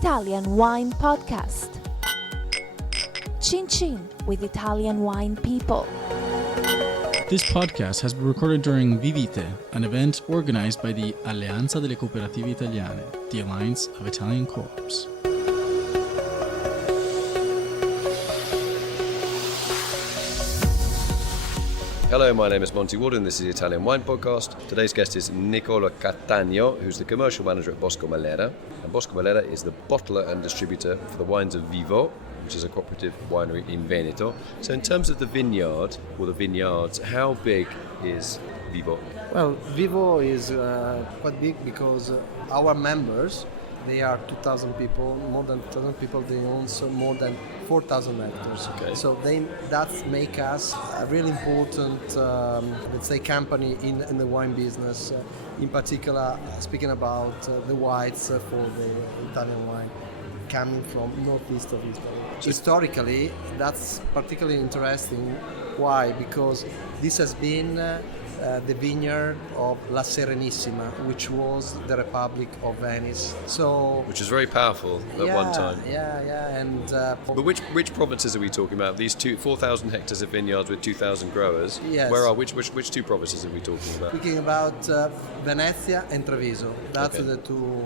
Italian Wine Podcast. Chin Chin with Italian wine people. This podcast has been recorded during Vi.Vite, an event organized by the Alleanza delle Cooperative Italiane, the Alliance of Italian Coops. Hello, my name is Monty Waldin. This is the Italian Wine Podcast. Today's guest is Nicola Cattaneo, who's the commercial manager at Bosco Malera. And Bosco Malera is the bottler and distributor for the wines of Vi.V.O, which is a cooperative winery in Veneto. So in terms of the vineyard, or the vineyards, how big is Vi.V.O? Well, Vi.V.O is quite big because our members, they are 2,000 people, more than 2,000 people. They own more than 4,000 hectares. Okay. So that make us a really important, let's say, company in the wine business. In particular, speaking about the whites for the Italian wine coming from northeast of Italy. Historically, that's particularly interesting. Why? Because this has been the vineyard of La Serenissima, which was the Republic of Venice. So, which is very powerful at one time. Yeah, and but which provinces are we talking about? These 4,000 hectares of vineyards with 2,000 growers. Yes. Which two provinces are we talking about? Speaking about Venezia and Treviso. That's Okay. the two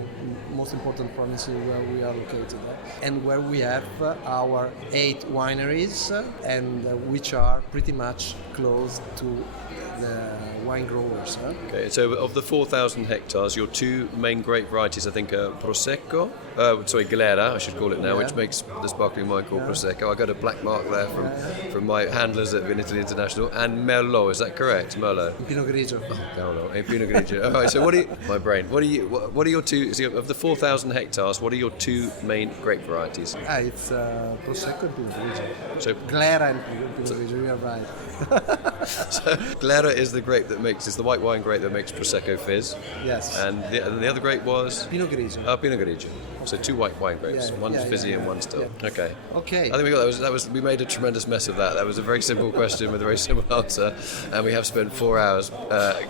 most important provinces where we are located, and where we have our 8 wineries, and which are pretty much close to the wine growers. Okay, so of the 4,000 hectares, your two main grape varieties, I think, are Prosecco, Glera, I should call it now, Yeah. which makes the sparkling wine called Prosecco. I got a black mark there from my handlers at Vinitaly International, and Merlot, is that correct? Merlot? Pinot Grigio. Pinot Grigio. All right, so what are your two, so of the 4,000 hectares, what are your two main grape varieties? It's Prosecco and Pinot Grigio. So Glera and Pinot Grigio, you are right. So Glera is the grape that is the white wine grape that makes Prosecco fizz. Yes. And the other grape was? Pinot Grigio. Pinot Grigio. So 2 white wine grapes, one's fizzy and one's still. Yeah. Okay. Okay. I think we got that was we made a tremendous mess of that. That was a very simple question with a very simple answer, and we have spent 4 hours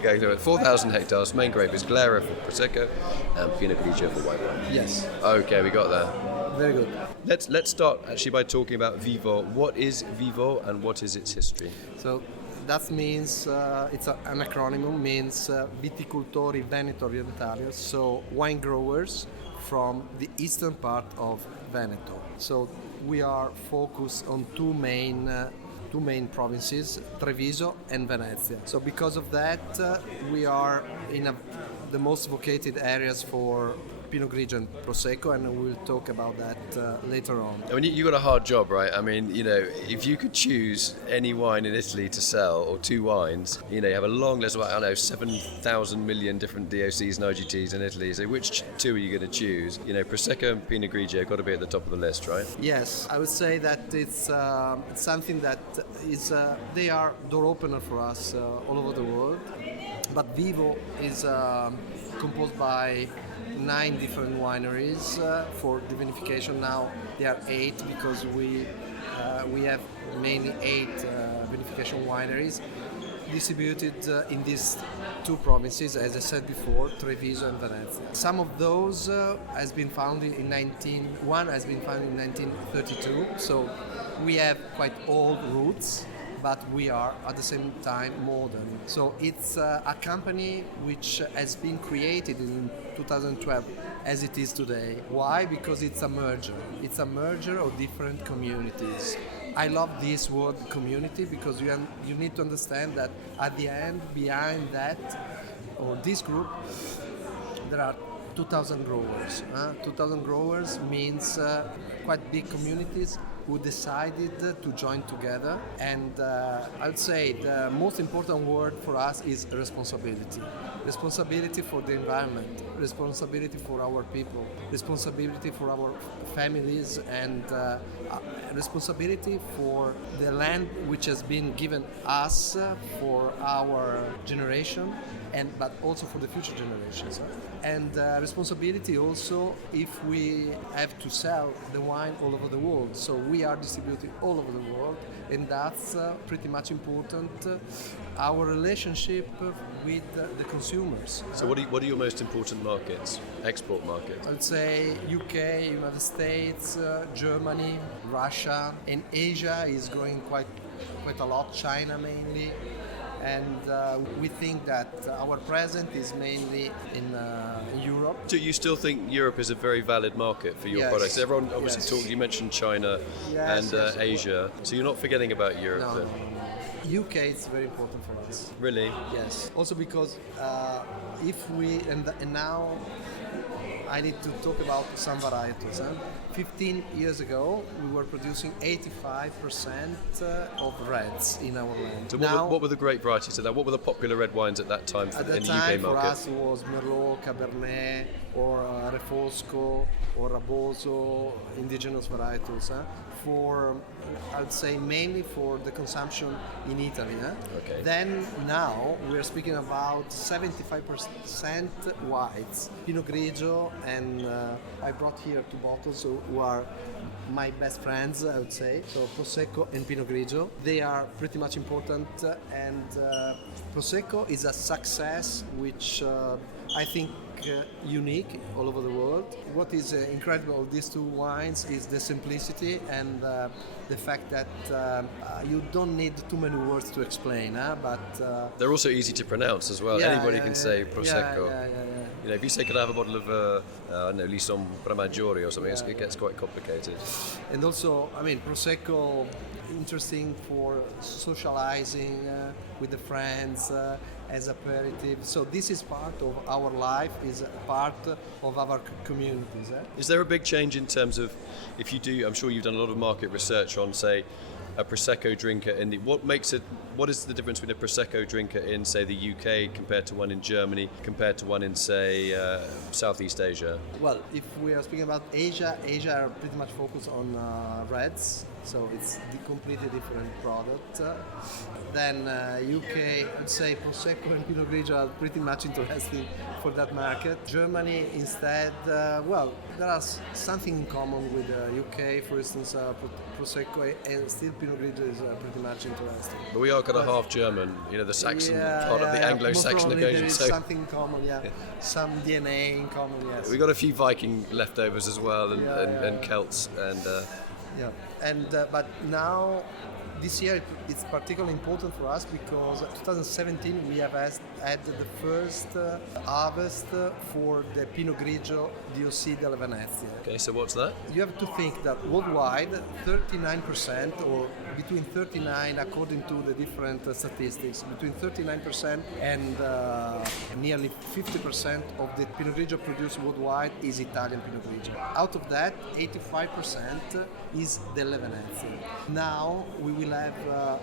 going through it. 4,000 hectares. Main grape is Glera for Prosecco, and Pinot Grigio for white wine. Yes. Okay, we got that. Very good. Let's start actually by talking about Vi.V.O. What is Vi.V.O and what is its history? So that means it's an acronym, means Viticultori Veneto Orientali, so wine growers from the eastern part of Veneto. So we are focused on two main provinces, Treviso and Venezia. So because of that, we are in the most vocated areas for Pinot Grigio and Prosecco, and we'll talk about that later on. I mean, you got a hard job, right? I mean, if you could choose any wine in Italy to sell, or 2 wines, you have a long list of, 7,000 million different DOCs and IGTs in Italy. So which 2 are you going to choose? Prosecco and Pinot Grigio have got to be at the top of the list, right? Yes, I would say that it's something that is, they are door opener for us all over the world. But Vi.V.O is composed by 9 different wineries for the vinification. Now there are 8 because we have mainly 8 vinification wineries distributed in these 2 provinces, as I said before, Treviso and Venezia. Some of those has been founded in 1932, so we have quite old roots, but we are at the same time modern. So it's a company which has been created in 2012 as it is today. Why? Because it's a merger. It's a merger of different communities. I love this word community because you need to understand that at the end, behind that, or this group, there are 2,000 growers. 2,000 growers means quite big communities who decided to join together, and I would say the most important word for us is responsibility. Responsibility for the environment, responsibility for our people, responsibility for our families, and responsibility for the land which has been given us for our generation, but also for the future generations. And responsibility also if we have to sell the wine all over the world. So we are distributing all over the world, and that's pretty much important. Our relationship with the consumers. So what are your most important markets, export markets? I would say UK, United States, Germany, Russia, and Asia is growing quite a lot, China mainly. And we think that our presence is mainly in Europe. Do you still think Europe is a very valid market for your Yes. products? Everyone obviously Yes. you mentioned China Yes, and yes. Asia, so you're not forgetting about Europe No, then? UK is very important for us. Really? Yes. Also because if we and now I need to talk about some varieties. 15 years ago, we were producing 85% of reds in our land. So now, what were the great varieties of that? What were the popular red wines at that time at in that the time UK for market? us it was Merlot, Cabernet, or Refosco, or Raboso, indigenous varietals. For, I would say, mainly for the consumption in Italy. Okay. Then now we are speaking about 75% whites, Pinot Grigio, and I brought here 2 bottles who are my best friends, I would say. So Prosecco and Pinot Grigio, they are pretty much important, and Prosecco is a success which I think unique all over the world. What is incredible of these 2 wines is the simplicity and the fact that you don't need too many words to explain, but They're also easy to pronounce as well. Anybody can say Prosecco. Yeah. You know, if you say, "Could I have a bottle of, I don't know, Lison Pramaggiore or something?" It gets quite complicated. And also, I mean, Prosecco, interesting for socializing with the friends as aperitif. So this is part of our life, is a part of our communities. Is there a big change in terms of, if you do, I'm sure you've done a lot of market research on, say, a Prosecco drinker in what is the difference between a Prosecco drinker in, say, the UK compared to one in Germany, compared to one in, say, Southeast Asia? Well, if we are speaking about Asia are pretty much focused on reds, so it's the completely different product. Then UK, I'd say Prosecco and Pinot Grigio are pretty much interesting for that market. Germany instead, well, there are something in common with UK, for instance, Prosecco, and still Pinot Grigio is pretty much interesting. But we are kind of half German, you know, the Saxon part of the Anglo-Saxon Most probably occasion. there is So something in common, yeah. Some DNA in common, yes. we got a few Viking leftovers as well, and Celts, and Yeah, and but now this year it's particularly important for us because 2017 we have had the first harvest for the Pinot Grigio DOC della Venezia. okay. So what's that? You have to think that worldwide 39% or between 39 according to the different statistics, between 39% and nearly 50% of the Pinot Grigio produced worldwide is Italian Pinot Grigio. Out of that, 85% is delle Venezia. Now we will have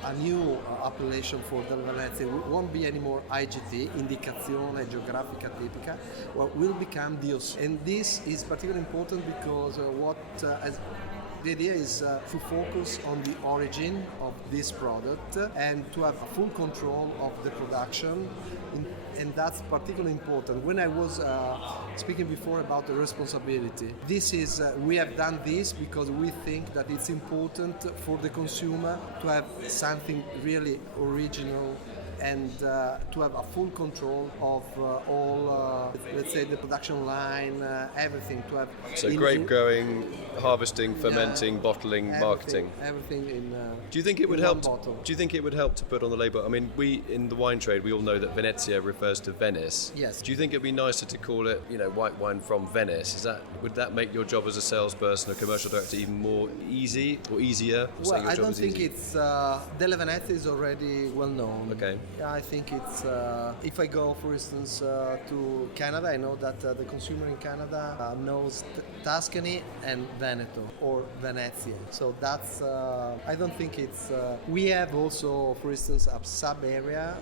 a new appellation for delle Venezia. It won't be anymore IGT, Indicazione Geografica Tipica, well, will become DOC. And this is particularly important because the idea is to focus on the origin of this product and to have full control of the production, and that's particularly important. When I was speaking before about the responsibility, this is we have done this because we think that it's important for the consumer to have something really original and to have a full control of all, let's say, the production line, everything. To have So grape growing, harvesting, fermenting, bottling, marketing. Everything in. Do you think it would in one help? bottle. Do you think it would help to put on the label? I mean, we in the wine trade, we all know that Venezia refers to Venice. Yes. Do you think it'd be nicer to call it, you know, white wine from Venice? Would that make your job as a salesperson, a commercial director, even more easy or easier? Well, I don't think it's delle Venezia is already well known. Okay. Yeah, I think it's if I go, for instance, to Canada, I know that the consumer in Canada knows Tuscany and Veneto or Venezia. So that's I don't think it's. We have also, for instance, a sub area,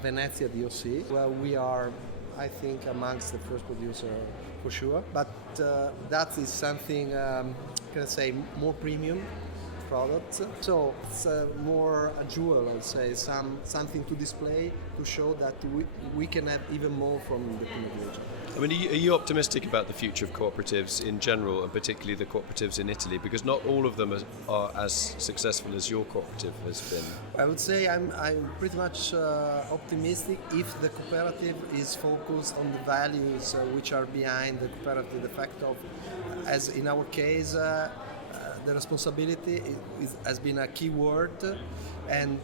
Venezia DOC, where we are, I think, amongst the first producer for sure. But that is something, can I say, more premium products. So it's more a jewel, I would say, something to display to show that we can have even more from the Pinot Grigio. I mean, are you optimistic about the future of cooperatives in general, and particularly the cooperatives in Italy? Because not all of them are as successful as your cooperative has been. I would say I'm pretty much optimistic if the cooperative is focused on the values which are behind the cooperative. The fact of, as in our case, the responsibility has been a key word, and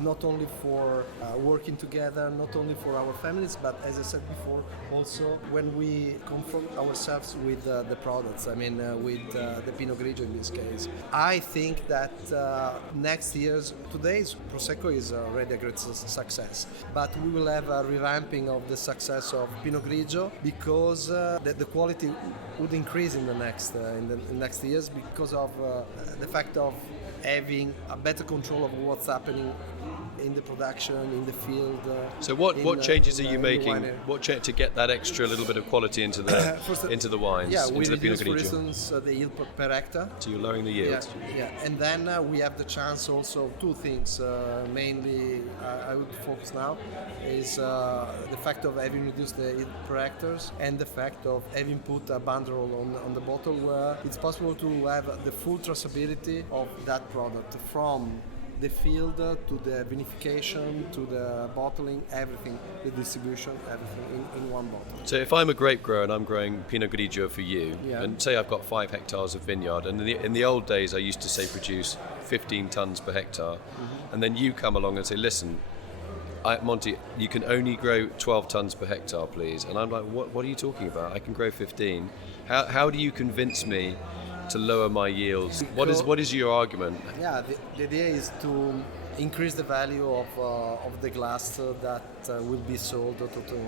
not only for working together, not only for our families, but as I said before, also when we confront ourselves with the products, I mean with the Pinot Grigio in this case. I think that next year's, today's Prosecco is already a great success, but we will have a revamping of the success of Pinot Grigio because the quality would increase in the next years because of the fact of having a better control of what's happening in the production, in the field. So what changes are you making? What to get that extra little bit of quality into the into the wines? Yeah, we into the Pinot reduce, for Grigio. instance, the yield per hectare. So you're lowering the yield. Yeah, and then we have the chance also two things. Mainly, I would focus now is the fact of having reduced the yield per hectares and the fact of having put a banderole on the bottle where it's possible to have the full traceability of that product from the field to the vinification to the bottling, everything, the distribution, everything in one bottle. So if I'm a grape grower and I'm growing Pinot Grigio for you, Yeah. and say I've got 5 hectares of vineyard, and in the old days I used to say produce 15 tons per hectare, and then you come along and say, listen, Monty, you can only grow 12 tons per hectare, please. And I'm like, what are you talking about? I can grow 15. How do you convince me to lower my yields? What is your argument? Yeah, the idea is to increase the value of the glass that will be sold to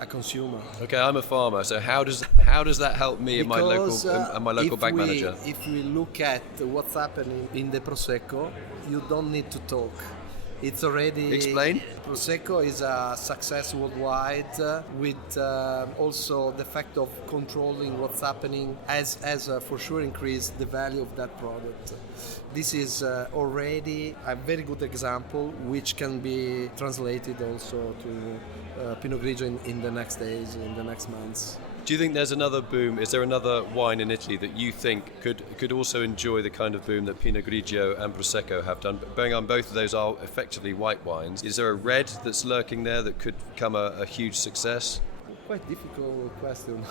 a consumer. Okay, I'm a farmer, so how does that help me and my local bank manager? If we look at what's happening in the Prosecco, you don't need to talk. It's already... Explain. Prosecco is a success worldwide with also the fact of controlling what's happening has for sure increased the value of that product. This is already a very good example which can be translated also to Pinot Grigio in the next days, in the next months. Do you think there's another boom? Is there another wine in Italy that you think could also enjoy the kind of boom that Pinot Grigio and Prosecco have done? Bearing on both of those are effectively white wines. Is there a red that's lurking there that could become a huge success? Quite difficult question,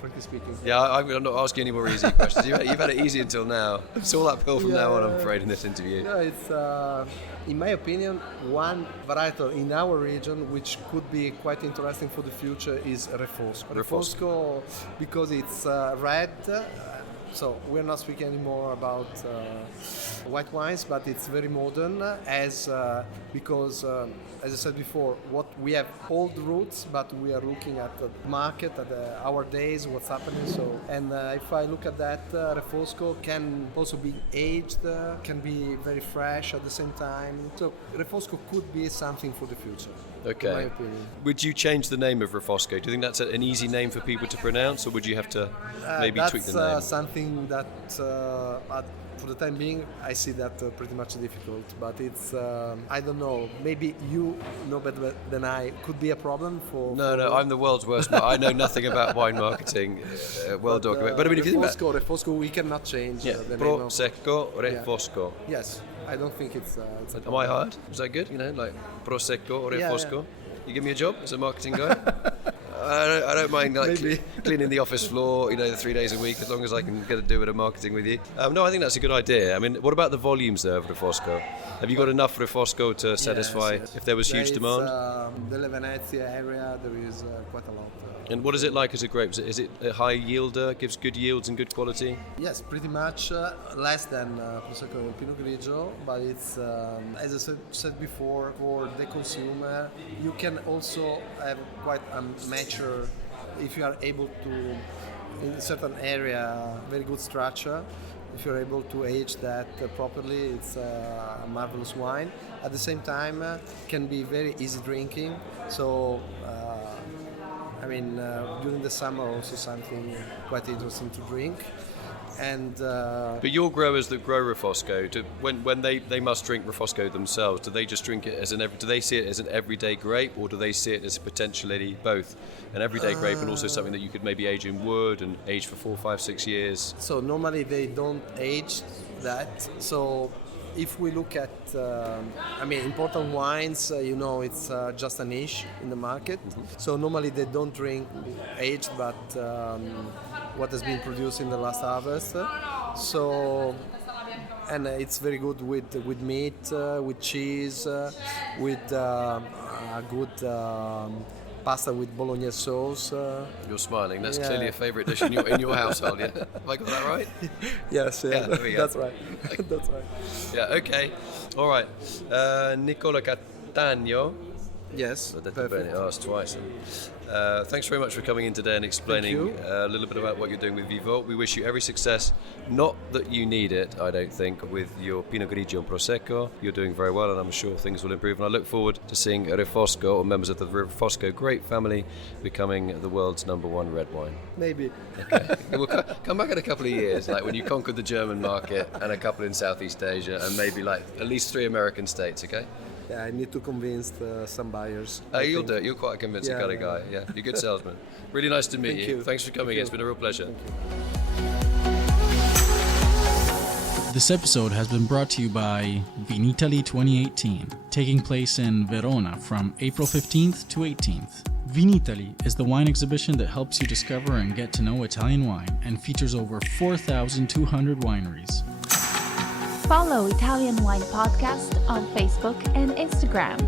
frankly speaking. Yeah, I'm not asking any more easy questions. You've had it easy until now. It's all uphill from now on, I'm afraid, in this interview. No, it's, in my opinion, one varietal in our region which could be quite interesting for the future is Refosco. Refosco because it's red. So we're not speaking anymore about white wines, but it's very modern because, as I said before, what we have old roots, but we are looking at the market, at our days, what's happening. So, and if I look at that, Refosco can also be aged, can be very fresh at the same time. So Refosco could be something for the future. Okay. In my opinion. Would you change the name of Refosco? Do you think that's an easy name for people to pronounce, or would you have to maybe tweak the name? That's something that, for the time being, I see that pretty much difficult. But it's, I don't know, maybe you know better than I, could be a problem for... No, I'm the world's worst. I know nothing about wine marketing, well documented. But I mean, if you think about... Refosco, we cannot change the name of... Prosecco, Refosco. Yeah. Yes. I don't think it's Am I hard? Was that good? You know, like Prosecco or Refosco? Yeah. You give me a job as a marketing guy? I don't mind cleaning the office floor, 3 days a week, as long as I can get to do a bit of marketing with you. No, I think that's a good idea. I mean, what about the volumes there of Refosco? Have you got enough Refosco to satisfy if there was huge demand? The Venezia area, there is quite a lot. And what is it like as a grape? Is it a high yielder, gives good yields and good quality? Yes, pretty much less than Prosecco and Pinot Grigio, but it's, as I said before, for the consumer, you can also have quite a mature, if you are able to, in a certain area, very good structure. If you're able to age that properly, it's a marvelous wine. At the same time, can be very easy drinking. So, during the summer, also something quite interesting to drink. And But your growers that grow Refosco, when they must drink Refosco themselves, do they just drink it as do they see it as an everyday grape, or do they see it as potentially both an everyday grape and also something that you could maybe age in wood and age for 4, 5, 6 years? so normally they don't age that. So if we look at, important wines, it's just a niche in the market. So normally they don't drink aged, but what has been produced in the last harvest. So, and it's very good with meat, with cheese, with a good pasta with bolognese sauce. You're smiling. That's clearly a favourite dish in your household. Yeah, have I got that right? Yes, Yeah, there we go. that's right. That's right. Yeah. Okay. All right. Nicola Cattaneo. Yes, I perfect. asked twice. Thanks very much for coming in today and explaining a little bit about what you're doing with Vi.V.O. We wish you every success. Not that you need it, I don't think, with your Pinot Grigio and Prosecco. You're doing very well, and I'm sure things will improve. And I look forward to seeing Refosco, or members of the Refosco grape family, becoming the world's #1 red wine. Maybe. Okay. We'll come back in a couple of years, like when you conquered the German market and a couple in Southeast Asia, and maybe like at least 3 American states. Okay. Yeah, I need to convince some buyers. You'll do it. You're quite a convincing kind of guy. Yeah, you're a good salesman. Really nice to meet Thank you. you. Thanks for coming in. It's been a real pleasure. This episode has been brought to you by Vinitaly 2018, taking place in Verona from April 15th to 18th. Vinitaly is the wine exhibition that helps you discover and get to know Italian wine and features over 4,200 wineries. Follow Italian Wine Podcast on Facebook and Instagram.